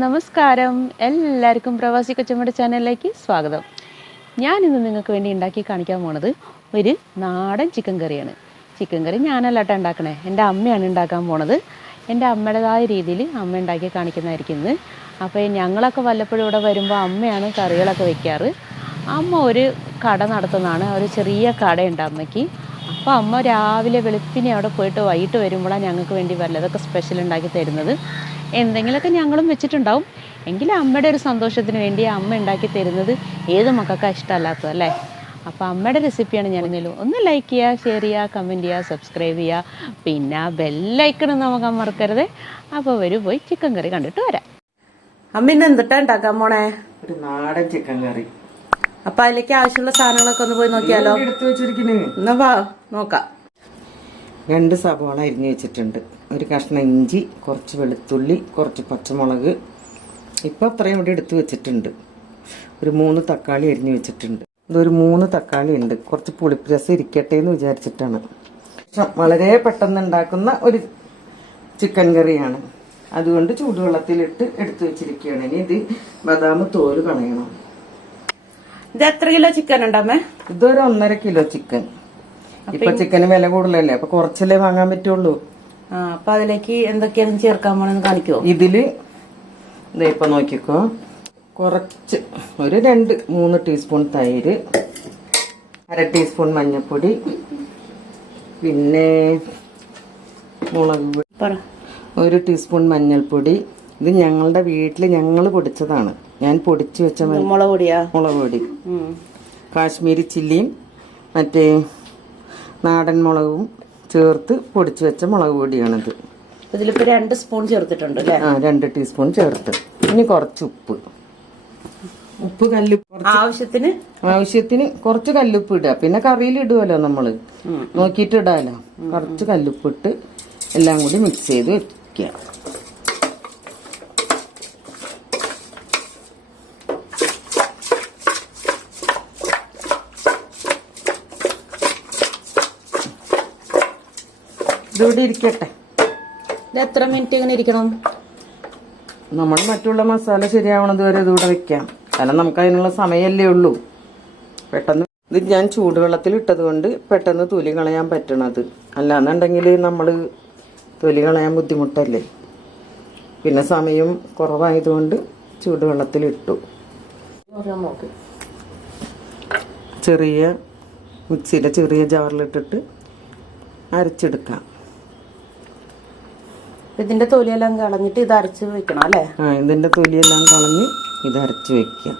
നമസ്കാരം. എല്ലാവർക്കും പ്രവാസിക്കൊച്ചമ്മയുടെ ചാനലിലേക്ക് സ്വാഗതം. ഞാനിന്ന് നിങ്ങൾക്ക് വേണ്ടി ഉണ്ടാക്കി കാണിക്കാൻ പോണത് ഒരു നാടൻ ചിക്കൻ കറിയാണ്. ചിക്കൻ കറി ഞാനല്ലാട്ടോ ഉണ്ടാക്കണേ, എൻ്റെ അമ്മയാണ് ഉണ്ടാക്കാൻ പോണത്. എൻ്റെ അമ്മയുടേതായ രീതിയിൽ അമ്മ ഉണ്ടാക്കി കാണിക്കുന്നതായിരിക്കും ഇന്ന്. അപ്പോൾ ഞങ്ങളൊക്കെ വല്ലപ്പോഴും ഇവിടെ വരുമ്പോൾ അമ്മയാണ് കറികളൊക്കെ വെക്കാറ്. അമ്മ ഒരു കട നടത്തുന്നതാണ്, ഒരു ചെറിയ കടയുണ്ട് അമ്മയ്ക്ക്. അപ്പോൾ അമ്മ രാവിലെ വെളുപ്പിനെ അവിടെ പോയിട്ട് വൈകിട്ട് വരുമ്പോഴാണ് ഞങ്ങൾക്ക് വേണ്ടി വല്ലതൊക്കെ സ്പെഷ്യൽ ഉണ്ടാക്കി തരുന്നത്. എന്തെങ്കിലുമൊക്കെ ഞങ്ങളും വെച്ചിട്ടുണ്ടാവും, എങ്കിലും അമ്മയുടെ ഒരു സന്തോഷത്തിന് വേണ്ടി അമ്മ ഉണ്ടാക്കി തരുന്നത് ഏത് മക്കൾക്കാണ് ഇഷ്ടമല്ലാത്തതല്ലേ. അപ്പോൾ അമ്മയുടെ റെസിപ്പിയാണ് ഞാനെന്തെങ്കിലും ഒന്ന് ലൈക്ക് ചെയ്യുക, ഷെയർ ചെയ്യുക, കമൻറ്റ് ചെയ്യുക, സബ്സ്ക്രൈബ് ചെയ്യുക, പിന്നെ ബെല്ലൈക്കണം നമുക്ക് മറക്കരുത്. അപ്പോൾ പോയി ചിക്കൻ കറി കണ്ടിട്ട് വരാം. അമ്മ ഇന്ന് എന്തിട്ടാ ഉണ്ടാക്കാൻ പോണേ? ഒരു നാടൻ ചിക്കൻ കറി. അപ്പൊ അതിലേക്ക് ആവശ്യമുള്ള സാധനങ്ങളൊക്കെ ഒന്ന് പോയി നോക്കിയാലോ? എടുത്തു വെച്ചിരിക്കുന്നു. എന്നാ വാ നോക്കാം. 2 സവാള അരിഞ്ഞു വെച്ചിട്ടുണ്ട്, ഒരു കഷ്ണം ഇഞ്ചി, കുറച്ച് വെളുത്തുള്ളി, കുറച്ച് പച്ചമുളക്, ഇപ്പം അത്രയും ഇവിടെ എടുത്തു വെച്ചിട്ടുണ്ട്. ഒരു 3 തക്കാളി അരിഞ്ഞു വെച്ചിട്ടുണ്ട്. ഇതൊരു 3 തക്കാളി ഉണ്ട്. കുറച്ച് പുളിപ്പ് രസം ഇരിക്കട്ടെ എന്ന് വിചാരിച്ചിട്ടാണ്. വളരെ പെട്ടെന്ന് ഉണ്ടാക്കുന്ന ഒരു ചിക്കൻ കറിയാണ്, അതുകൊണ്ട് ചൂടുവെള്ളത്തിലിട്ട് എടുത്തു വെച്ചിരിക്കുകയാണ്. ഇനി ഇത് ബദാം തോല് കളയണം. ഇത് എത്ര കിലോ ചിക്കൻ ഉണ്ടമ്മേ? ഇതൊരു 1.5 കിലോ ചിക്കൻ. ഇപ്പൊ ചിക്കന് വില കൂടുതലല്ലേ, അപ്പൊ കുറച്ചല്ലേ വാങ്ങാൻ പറ്റുള്ളൂ. അപ്പൊ അതിലേക്ക് എന്തൊക്കെയാണ് ചേർക്കാൻ പോണെന്ന് കാണിക്കോ? ഇതില് ഇപ്പൊ നോക്കിക്കോ, കുറച്ച് ഒരു 2-3 ടീസ്പൂൺ തൈര്, 1/2 ടീസ്പൂൺ മഞ്ഞൾപ്പൊടി, പിന്നെ മുളക് പൊടി 1 ടീസ്പൂൺ മഞ്ഞൾപ്പൊടി. ഇത് ഞങ്ങളുടെ വീട്ടില് ഞങ്ങൾ പൊടിച്ചതാണ്, ഞാൻ പൊടിച്ചു വെച്ച മുളക് പൊടി. കാശ്മീരി ചില്ലിയും മറ്റേ നാടൻ മുളകും ചേർത്ത് പൊടിച്ചു വെച്ച മുളക് പൊടിയാണിത്. ഇതിലിപ്പോ 2 സ്പൂൺ ചേർത്തിട്ടുണ്ട് അല്ലേ? 2 ടീസ്പൂൺ ചേർത്ത്. ഇനി കുറച്ച് ഉപ്പ് കല്ലുപ്പ് ആവശ്യത്തിന് കുറച്ച് കല്ലുപ്പ് ഇടുക. പിന്നെ കറിയിൽ ഇടുമല്ലോ നമ്മള്, നോക്കിയിട്ട് ഇടാലോ. കുറച്ച് കല്ലുപ്പിട്ട് എല്ലാം കൂടി മിക്സ് ചെയ്ത് വെക്കുക. ഇതൂടെ ഇരിക്കട്ടെ. എത്ര മിനിറ്റ് ഇങ്ങനെ ഇരിക്കണം? നമ്മൾ മറ്റുള്ള മസാല ശരിയാവണത് വരെ ഇതൂടെ വെക്കാം, കാരണം നമുക്ക് അതിനുള്ള സമയമല്ലേ ഉള്ളൂ. പെട്ടെന്ന് ഇത് ഞാൻ ചൂടുവെള്ളത്തിൽ ഇട്ടത് കൊണ്ട് പെട്ടെന്ന് തൊലി കളയാൻ പറ്റണത്. അല്ലാന്നുണ്ടെങ്കിൽ നമ്മൾ തൊലി കളയാൻ ബുദ്ധിമുട്ടല്ലേ. പിന്നെ സമയം കുറവായതുകൊണ്ട് ചൂടുവെള്ളത്തിലിട്ടു. ചെറിയ മിക്സിയുടെ ചെറിയ ജാറിലിട്ടിട്ട് അരച്ചെടുക്കാം. ഇതിന്റെ തൊലിയെല്ലാം കളഞ്ഞിട്ട് ഇത് അരച്ച് വെക്കണം അല്ലേ? ഇതിന്റെ തൊലിയെല്ലാം കളഞ്ഞ് ഇത് അരച്ച് വെക്കുക.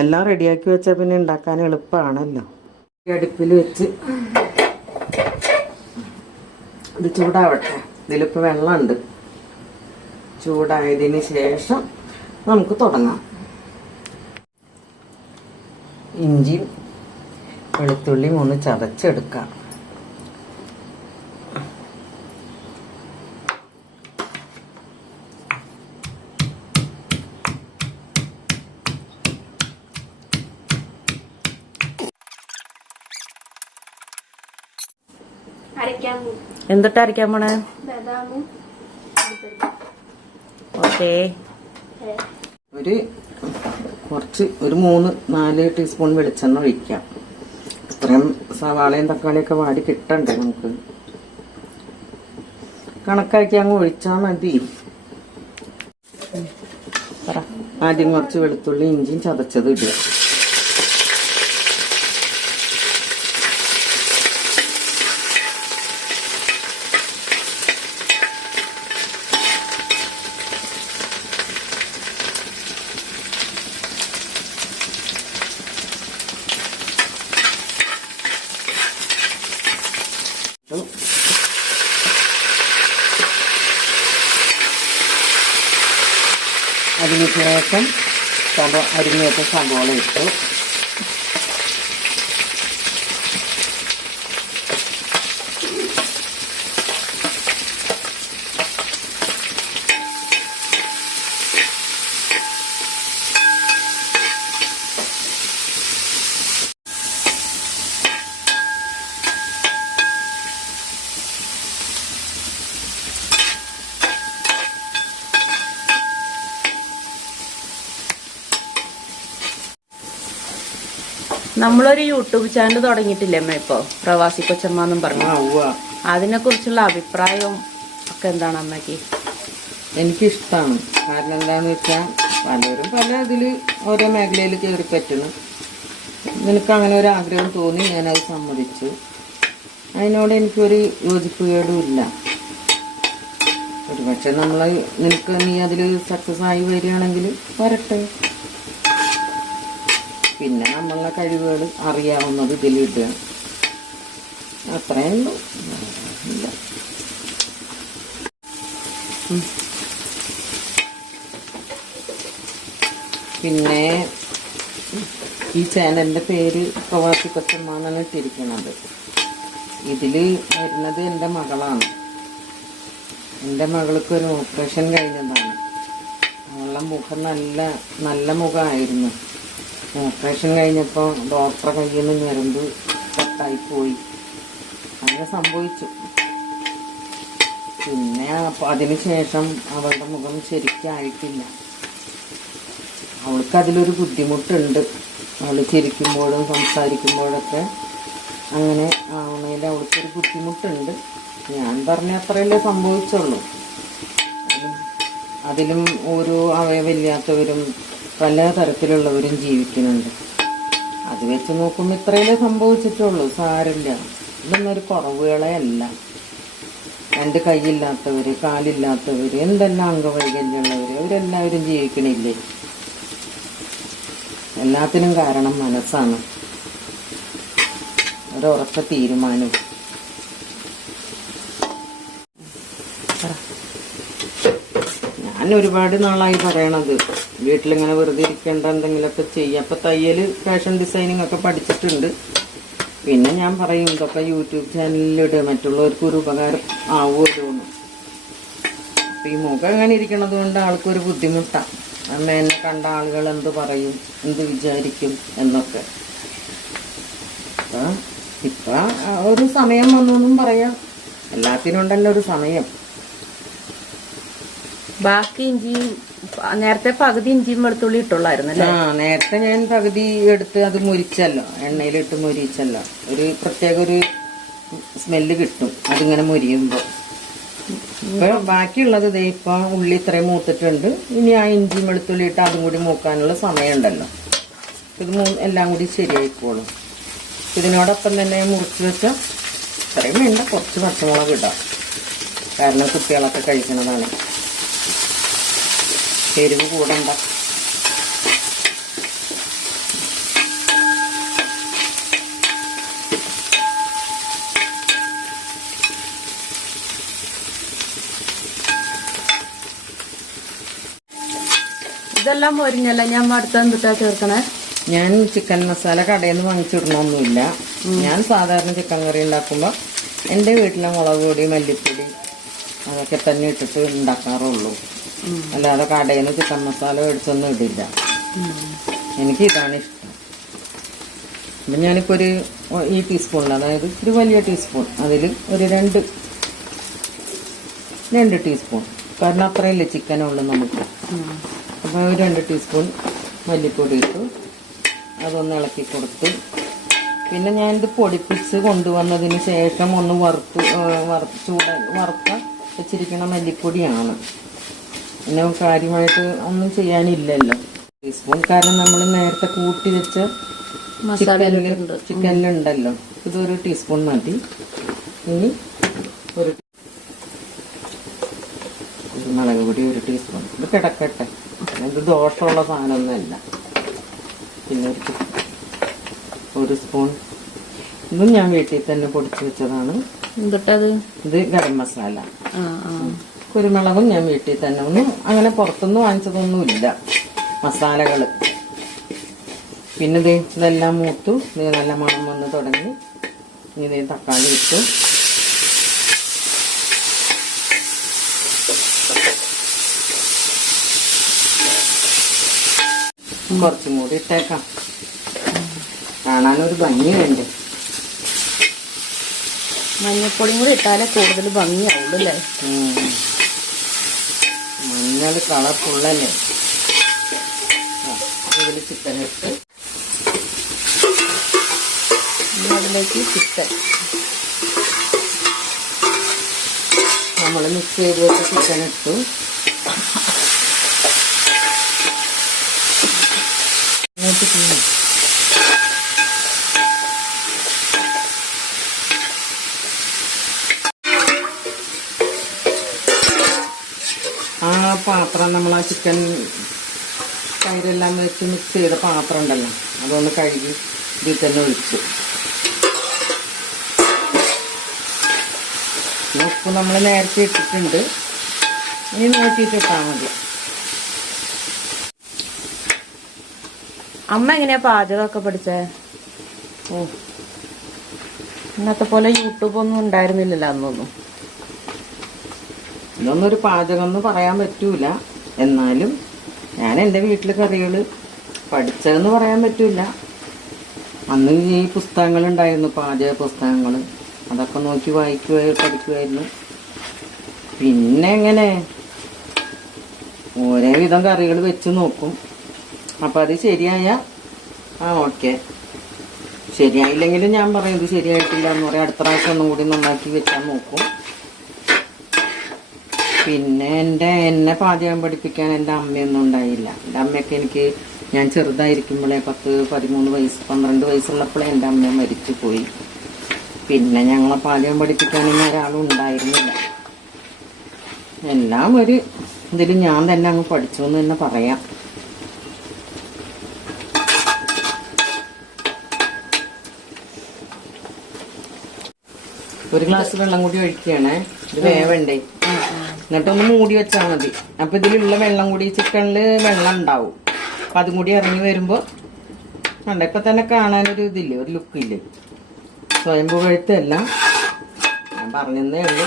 എല്ലാം റെഡിയാക്കി വെച്ചാൽ പിന്നെ ഉണ്ടാക്കാൻ എളുപ്പമാണല്ലോ. അടുപ്പിൽ വെച്ച് ഇത് ചൂടാവട്ടെ. ഇതിലിപ്പോൾ വെള്ളമുണ്ട്. ചൂടായതിന് ശേഷം നമുക്ക് തുടങ്ങാം. ഇഞ്ചിയും വെളുത്തുള്ളിയും ഒന്ന് ചതച്ചെടുക്കാം. എന്തിട്ട് അരയ്ക്കാൻ പോണേ? ഓക്കേ. ഒരു 3-4 ടീസ്പൂൺ വെളിച്ചെണ്ണ ഒഴിക്കാം. ഇത്രയും സവാളയും തക്കാളിയൊക്കെ വാടി കിട്ടണ്ടേ നമുക്ക്. കണക്കാക്കി അങ്ങ് ഒഴിച്ചാൽ മതി. ആദ്യം കുറച്ച് വെളുത്തുള്ളി ഇഞ്ചിയും ചതച്ചത് ഇടുക. അതിന് ശേഷം അരിഞ്ഞ വെച്ച സവാള ഇട്ടു. നമ്മളൊരു യൂട്യൂബ് ചാനൽ തുടങ്ങിയിട്ടില്ലേ അമ്മ ഇപ്പൊ പ്രവാസി കൊച്ചമ്മ എന്നും പറഞ്ഞു. അതിനെ കുറിച്ചുള്ള അഭിപ്രായവും ഒക്കെ എന്താണ് അമ്മയ്ക്ക്? എനിക്കിഷ്ടമാണ്. കാരണം എന്താന്ന് വെച്ചാൽ പലരും പല ഇതില് ഓരോ മേഖലയിൽ കയറി പറ്റണം. നിനക്ക് അങ്ങനെ ഒരു ആഗ്രഹം തോന്നി, ഞാനത് സമ്മതിച്ചു. അതിനോട് എനിക്കൊരു യോജിപ്പ് കേടും ഇല്ല. ഒരുപക്ഷെ നീ അതിൽ സക്സസ് ആയി വരികയാണെങ്കിൽ വരട്ടെ. പിന്നെ നമ്മളെ കഴിവുകൾ അറിയാവുന്നത് ഇതിലിടുക, അത്രയേ ഉള്ളൂ. പിന്നെ ഈ ചാനലിൻ്റെ പേര് പ്രവാസി കൊച്ചമ്മ എന്നാണ് ഇട്ടിരിക്കുന്നത്. ഇതിൽ വരുന്നത് എൻ്റെ മകളാണ്. എൻ്റെ മകൾക്കൊരു ഓപ്പറേഷൻ കഴിഞ്ഞതാണ്. അവളുടെ മുഖം നല്ല മുഖമായിരുന്നു. ഓപ്പറേഷൻ കഴിഞ്ഞപ്പോൾ ഡോക്ടറെ കയ്യിൽ നിന്ന് ഞരമ്പ് കട്ടായിപ്പോയി. അങ്ങനെ സംഭവിച്ചു. പിന്നെ അതിന് ശേഷം അവളുടെ മുഖം ശരിക്കായിട്ടില്ല. അവൾക്കതിലൊരു ബുദ്ധിമുട്ടുണ്ട്. അവൾ ചിരിക്കുമ്പോഴും സംസാരിക്കുമ്പോഴൊക്കെ അങ്ങനെ ആവണേൽ അവൾക്കൊരു ബുദ്ധിമുട്ടുണ്ട്. ഞാൻ പറഞ്ഞ അത്രയല്ലേ സംഭവിച്ചുള്ളൂ. അതിലും ഓരോ അവയവമില്ലാത്തവരും പല തരത്തിലുള്ളവരും ജീവിക്കുന്നുണ്ട്. അത് വെച്ച് നോക്കുമ്പോൾ ഇത്രയല്ലേ സംഭവിച്ചിട്ടുള്ളൂ. സാരില്ല. ഇതൊന്നും ഒരു കുറവുകളെ അല്ല. 2 കൈയില്ലാത്തവർ, കാലില്ലാത്തവർ, എന്തെല്ലാം അംഗവൈകല്യമുള്ളവർ, അവരെല്ലാവരും ജീവിക്കണില്ലേ? എല്ലാത്തിനും കാരണം മനസ്സാണ്, ഒരുറച്ച തീരുമാനം. ഞാൻ ഒരുപാട് നാളായി പറയണത് വീട്ടിലിങ്ങനെ വെറുതെ ഇരിക്കേണ്ട, എന്തെങ്കിലുമൊക്കെ ചെയ്യുക. അപ്പം തയ്യൽ, ഫാഷൻ ഡിസൈനിങ് ഒക്കെ പഠിച്ചിട്ടുണ്ട്. പിന്നെ ഞാൻ പറയും ഇതൊക്കെ യൂട്യൂബ് ചാനലിലിടുക, മറ്റുള്ളവർക്ക് ഒരു ഉപകാരം ആവുമല്ലോ എന്ന്. അപ്പം ഈ മുഖം അങ്ങനെ ഇരിക്കണത് കൊണ്ട് ആൾക്കൊരു ബുദ്ധിമുട്ടാണ്. അന്ന് എന്നെ കണ്ട ആളുകൾ എന്ത് പറയും, എന്ത് വിചാരിക്കും എന്നൊക്കെ. ഇപ്പം ഒരു സമയം വന്നൊന്നും പറയാം. എല്ലാത്തിനുണ്ടല്ലോ ഒരു സമയം. ബാക്കി ഇഞ്ചിയും നേരത്തെ പകുതി ഇഞ്ചിയും വെളുത്തുള്ളി ഇട്ടുള്ളായിരുന്നല്ലേ? നേരത്തെ ഞാൻ പകുതി എടുത്ത് അത് മുരിച്ചല്ലോ, എണ്ണയിലിട്ട് മുരിച്ചല്ലോ. ഒരു പ്രത്യേക ഒരു സ്മെല്ല് കിട്ടും അതിങ്ങനെ മുരിയുമ്പോൾ. ഇപ്പൊ ബാക്കിയുള്ളത് ദേ ഇപ്പൊ ഉള്ളി ഇത്രയും മൂത്തിട്ടുണ്ട്. ഇനി ആ ഇഞ്ചിയും വെളുത്തുള്ളി ഇട്ട് അതും കൂടി മൂക്കാനുള്ള സമയമുണ്ടല്ലോ. ഇത് എല്ലാം കൂടി ശരിയായിക്കോളും. ഇതിനോടൊപ്പം തന്നെ മുറിച്ച് വെച്ച ഇത്രയും വേണ്ട, കുറച്ച് പച്ചമുളക് ഇടാം. കാരണം കുട്ടികളൊക്കെ കഴിക്കണതാണ്. എരിവ് കൂടണ്ട. ഇതെല്ലാം പൊരിഞ്ഞല്ല. ഞാൻ അടുത്ത എന്തിട്ടാ ചേർക്കണേ? ഞാൻ ചിക്കൻ മസാല കടയിൽ നിന്ന് വാങ്ങിച്ചിടണമൊന്നുമില്ല. ഞാൻ സാധാരണ ചിക്കൻ കറി ഉണ്ടാക്കുമ്പോൾ എൻ്റെ വീട്ടിലെ മുളക് പൊടി, മല്ലിപ്പൊടി അതൊക്കെ തന്നെ ഇട്ടിട്ട് ഉണ്ടാക്കാറുള്ളൂ. അല്ലാതെ കടയിൽ നിന്ന് ചിക്കൻ മസാല മേടിച്ചൊന്നും ഇടില്ല. എനിക്കിതാണ് ഇഷ്ടം. അപ്പം ഞാനിപ്പോൾ ഈ ടീസ്പൂണിൽ, അതായത് ഒരു വലിയ ടീസ്പൂൺ, അതിൽ ഒരു രണ്ട് ടീസ്പൂൺ, കാരണം അത്രയല്ലേ ചിക്കനുള്ളൂ നമുക്ക്. അപ്പോൾ 2 ടീസ്പൂൺ മല്ലിപ്പൊടി ഇട്ടു. അതൊന്ന് ഇളക്കി കൊടുത്ത്, പിന്നെ ഞാനിത് പൊടിപ്പിച്ച് കൊണ്ടുവന്നതിന് ശേഷം ഒന്ന് വറുത്ത വെച്ചിരിക്കുന്ന മല്ലിപ്പൊടിയാണ്. പിന്നെ കാര്യമായിട്ട് ഒന്നും ചെയ്യാനില്ലല്ലോ. ടീസ്പൂൺ, കാരണം നമ്മൾ നേരത്തെ കൂട്ടി വെച്ച ചിക്കനിലുണ്ടല്ലോ. ഇതൊരു ടീസ്പൂൺ മതി. ഇനി ഒരു മുളക് പൊടി 1 ടീസ്പൂൺ. ഇത് കിടക്കട്ടെ, ഇത് ദോഷമുള്ള സാധനമൊന്നുമല്ല. പിന്നെ ഒരു സ്പൂൺ ഇതും ഞാൻ വീട്ടിൽ തന്നെ പൊടിച്ചു വെച്ചതാണ്. ഇത് ഗരം മസാല. കുരുമുളകും ഞാൻ വീട്ടിൽ തന്നെ, ഒന്നും അങ്ങനെ പുറത്തുനിന്ന് വാങ്ങിച്ചതൊന്നുമില്ല മസാലകൾ. പിന്നെ ഇതെല്ലാം മൂത്തു, നല്ല മണം വന്ന് തുടങ്ങി. ഇനി തക്കാളി ഇട്ടു. കുറച്ചും കൂടി ഇട്ടേക്കാം, കാണാനൊരു ഭംഗി വേണ്ടേ. മഞ്ഞപ്പൊടിയും കൂടി ഇട്ടാലേ കൂടുതൽ ഭംഗിയാവുള്ളൂ അല്ലേ? മഞ്ഞൾ കളർഫുള്ളല്ലേ. ഇതിൽ ചിക്കൻ ഇട്ട് അതിലേക്ക് ചിക്കൻ നമ്മൾ മിക്സ് ചെയ്ത് വെച്ച ചിക്കൻ ഇട്ടു. ആ പാത്രം നമ്മൾ ആ ചിക്കൻ തൈരെല്ലാം വെച്ച് മിക്സ് ചെയ്ത പാത്രം ഉണ്ടല്ലോ, അതൊന്ന് കഴുകി ഇതിൽ തന്നെ ഒഴിച്ചു. ഉപ്പ് നമ്മൾ നേരത്തെ ഇട്ടിട്ടുണ്ട്, ഇനി നോക്കിയിട്ട് ഇട്ടാൽ മതി. അമ്മ എങ്ങനെയാ പാചകമൊക്കെ പഠിച്ചേ? ഓ, ഇന്നത്തെ പോലെ യൂട്യൂബ് ഒന്നും ഉണ്ടായിരുന്നില്ലല്ലോ അന്നൊന്നും. ഇതൊന്നും ഒരു പാചകം എന്ന് പറയാൻ പറ്റൂല, എന്നാലും ഞാൻ എൻ്റെ വീട്ടിൽ കറികൾ പഠിച്ചതെന്ന് പറയാൻ പറ്റൂല. അന്ന് ഈ പുസ്തകങ്ങളുണ്ടായിരുന്നു, പാചക പുസ്തകങ്ങൾ, അതൊക്കെ നോക്കി പഠിക്കുമായിരുന്നു. പിന്നെ എങ്ങനെ ഓരോ വിധം കറികൾ വെച്ച് നോക്കും. അപ്പം അത് ശരിയായ ഓക്കെ, ശരിയായില്ലെങ്കിലും ഞാൻ പറയും ഇത് ശരിയായിട്ടില്ല എന്ന് പറയും. അടുത്ത പ്രാവശ്യം ഒന്നും കൂടി നന്നാക്കി വെച്ചാൽ നോക്കും. പിന്നെ എന്നെ പാചകം പഠിപ്പിക്കാൻ എൻ്റെ അമ്മയൊന്നും ഉണ്ടായില്ല. എൻ്റെ അമ്മയൊക്കെ എനിക്ക് ഞാൻ ചെറുതായിരിക്കുമ്പോഴേ 10-13 വയസ്സ് 12 വയസ്സുള്ളപ്പോഴേ എൻ്റെ അമ്മ മരിച്ചു പോയി. പിന്നെ ഞങ്ങളെ പാചകം പഠിപ്പിക്കാനൊന്നും ഒരാളും ഉണ്ടായിരുന്നില്ല. എല്ലാം ഒരു ഇതിൽ ഞാൻ തന്നെ അങ്ങ് പഠിച്ചു എന്ന് തന്നെ പറയാം. ഒരു ഗ്ലാസ് വെള്ളം കൂടി ഒഴിക്കുകയാണേ, ഇത് വേവണ്ടേ. എന്നിട്ടൊന്ന് മൂടി വെച്ചാൽ മതി. അപ്പൊ ഇതിലുള്ള വെള്ളം കൂടി, ചിക്കനില് വെള്ളം ഉണ്ടാവും, അപ്പൊ അതും കൂടി ഇറങ്ങി വരുമ്പോ കണ്ട ഇപ്പൊ തന്നെ കാണാനൊരു ഇതില്ലേ, ഒരു ലുക്കില്ലേ. സ്വയംഭൂ കഴുത്തല്ല, ഞാൻ പറഞ്ഞതേ ഉള്ളൂ.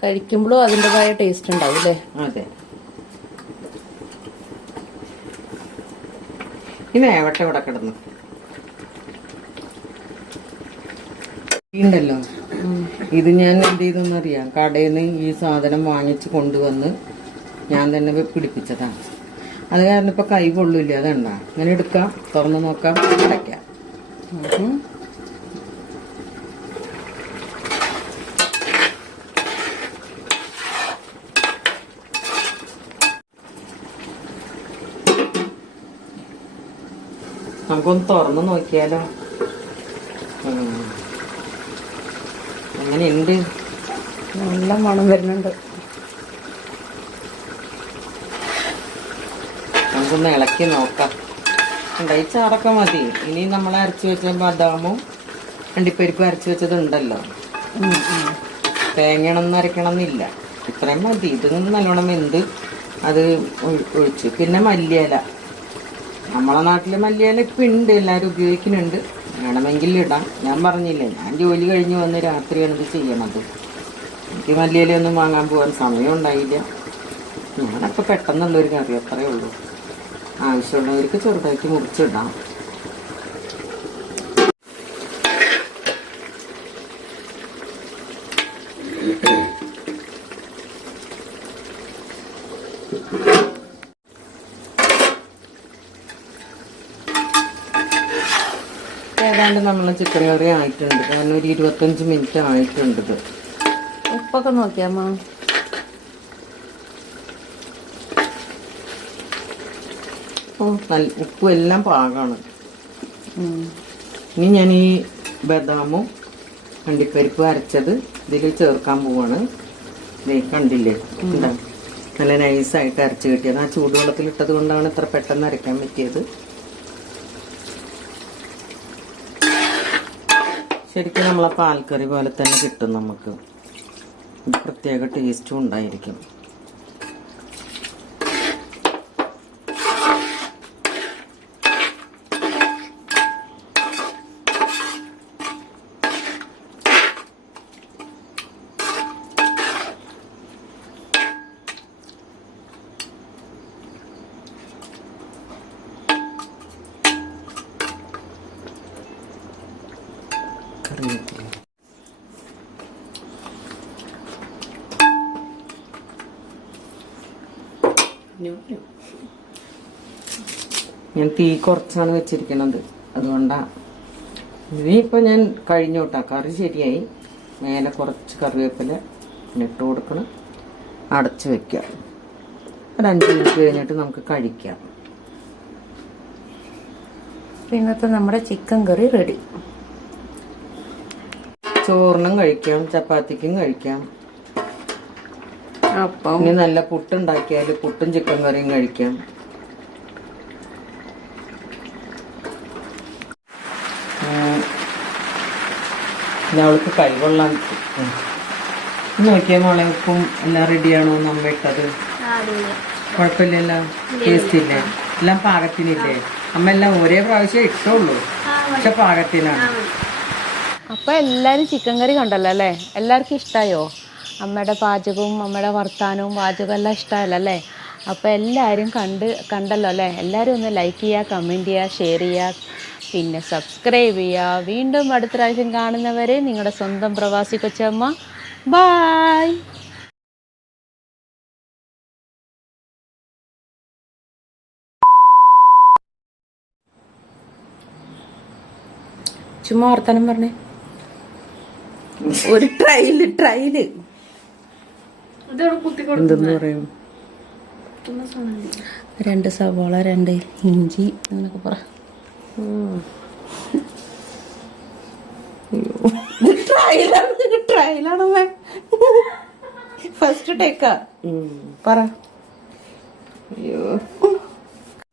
കഴിക്കുമ്പോഴും അതിൻ്റെതായ ടേസ്റ്റ് ഉണ്ടാവും അല്ലേ? അതെ. ഈ വേവട്ടെ ഇവിടെ കിടന്നു ഉണ്ടല്ലോ. ഇത് ഞാൻ എന്ത് ചെയ്തെന്ന് അറിയാം, കടയിൽ നിന്ന് ഈ സാധനം വാങ്ങിച്ച് കൊണ്ടുവന്ന് ഞാൻ തന്നെ പിടിപ്പിച്ചതാണ്. അത് കാരണം ഇപ്പൊ കൈ കൊള്ളില്ല. അതുണ്ടാ ഇങ്ങനെ എടുക്കാം, തുറന്ന് നോക്കാം, അടയ്ക്കാം. നമുക്കൊന്ന് തുറന്ന് നോക്കിയാലോ. അങ്ങനെയുണ്ട്, നല്ല മണം വരുന്നുണ്ട്. നമുക്കൊന്ന് ഇളക്കി നോക്കാം. ഈ ചാറൊക്കെ മതി. ഇനി നമ്മൾ അരച്ചു വെച്ച ബദാമും അണ്ടിപ്പരിപ്പും അരച്ചു വെച്ചതുണ്ടല്ലോ, തേങ്ങണമെന്ന് അരക്കണം എന്നില്ല, ഇത്രയും മതി. ഇത് നല്ലോണം വെന്ത് അത് ഒഴിച്ചു. പിന്നെ മല്ലിയില, നമ്മളെ നാട്ടില് മല്ലിയില ഇപ്പം ഉണ്ട്, എല്ലാവരും ഉപയോഗിക്കുന്നുണ്ട്. വേണമെങ്കിൽ ഇടാം. ഞാൻ പറഞ്ഞില്ലേ, ഞാൻ ജോലി കഴിഞ്ഞ് വന്ന് രാത്രിയാണ് ഇത് ചെയ്യണത്. എനിക്ക് മല്ലിയിലൊന്നും വാങ്ങാൻ പോകാൻ സമയം ഉണ്ടായില്ല. ഞാനൊക്കെ പെട്ടെന്നുള്ളൊരു കറി, അത്രയേ ഉള്ളൂ. ആവശ്യമുള്ളവർക്ക് ചെറുതായിട്ട് മുറിച്ചിടാം. ഏതാണ്ട് നമ്മളെ ചിക്കൻ കറി ആയിട്ടുണ്ട്. കാരണം ഒരു 25 മിനിറ്റ് ആയിട്ടുണ്ട്. ഇത് ഉപ്പൊക്കെ നോക്കിയാമ്മ? ഉപ്പും എല്ലാം പാകമാണ്. ഇനി ഞാൻ ഈ ബദാമും അണ്ടിപ്പരിപ്പും അരച്ചത് ഇതിൽ ചേർക്കാൻ പോവാണ്. കണ്ടില്ലേ, എന്താ നല്ല നൈസായിട്ട് അരച്ച് കിട്ടിയത്. ആ ചൂടുവെള്ളത്തിലിട്ടത് കൊണ്ടാണ് ഇത്ര പെട്ടെന്ന് അരയ്ക്കാൻ പറ്റിയത്. ശരിക്കും നമ്മളെ പാൽക്കറി പോലെ തന്നെ കിട്ടും നമുക്ക്. പ്രത്യേക ടേസ്റ്റും ഉണ്ടായിരിക്കും. ഞാൻ തീ കുറച്ചാണ് വെച്ചിരിക്കുന്നത്, അതുകൊണ്ടാ ഇനിയിപ്പോൾ ഞാൻ കഴിഞ്ഞു കേട്ടോ. കറി ശരിയായി. മേലെ കുറച്ച് കറിവേപ്പില ഇട്ട് കൊടുക്കണം. അടച്ച് വെക്കാം. ഒരു 5 മിനിറ്റ് കഴിഞ്ഞിട്ട് നമുക്ക് കഴിക്കാം. ഇന്നത്തെ നമ്മുടെ ചിക്കൻ കറി റെഡി. ചോറിനും കഴിക്കാം, ചപ്പാത്തിക്കും കഴിക്കാം. അപ്പം ഇനി നല്ല പുട്ടുണ്ടാക്കിയാൽ പുട്ടും ചിക്കൻ കറിയും കഴിക്കാം. അവൾക്ക് കൈകൊള്ളാൻ നോക്കിയാൽ മോളെ ഉപ്പും എല്ലാം റെഡിയാണോ നമ്മ ഇട്ടത്? കുഴപ്പമില്ലല്ലോ, ടേസ്റ്റ് ഇല്ലേ? എല്ലാം പാകത്തിനില്ലേ? അമ്മ എല്ലാം ഒരേ പ്രാവശ്യം ഇട്ടുള്ളൂ, പക്ഷെ പാകത്തിനാണ്. അപ്പം എല്ലാവരും ചിക്കൻ കറി കണ്ടല്ലോ അല്ലേ? എല്ലാവർക്കും ഇഷ്ടമായോ? അമ്മയുടെ പാചകവും അമ്മയുടെ വർത്താനവും പാചകവും എല്ലാം ഇഷ്ടമല്ലോ അല്ലേ? അപ്പോൾ എല്ലാവരും കണ്ടല്ലോ അല്ലേ? എല്ലാവരും ഒന്ന് ലൈക്ക് ചെയ്യുക, കമൻറ്റ് ചെയ്യുക, ഷെയർ ചെയ്യുക, പിന്നെ സബ്സ്ക്രൈബ് ചെയ്യുക. വീണ്ടും അടുത്ത പ്രാവശ്യം കാണുന്നവരെ നിങ്ങളുടെ സ്വന്തം പ്രവാസി കൊച്ചമ്മ. ബായ്. ചുമ്മാ വർത്താനം പറഞ്ഞേ. ഒരു ട്രൈല് എന്തെന്ന് പറയും? 2 സവാള, 2 ഇഞ്ചി എന്നൊക്കെ പറ. ട്രയലാണോ? ഫസ്റ്റ് ടേക്കാ പറ.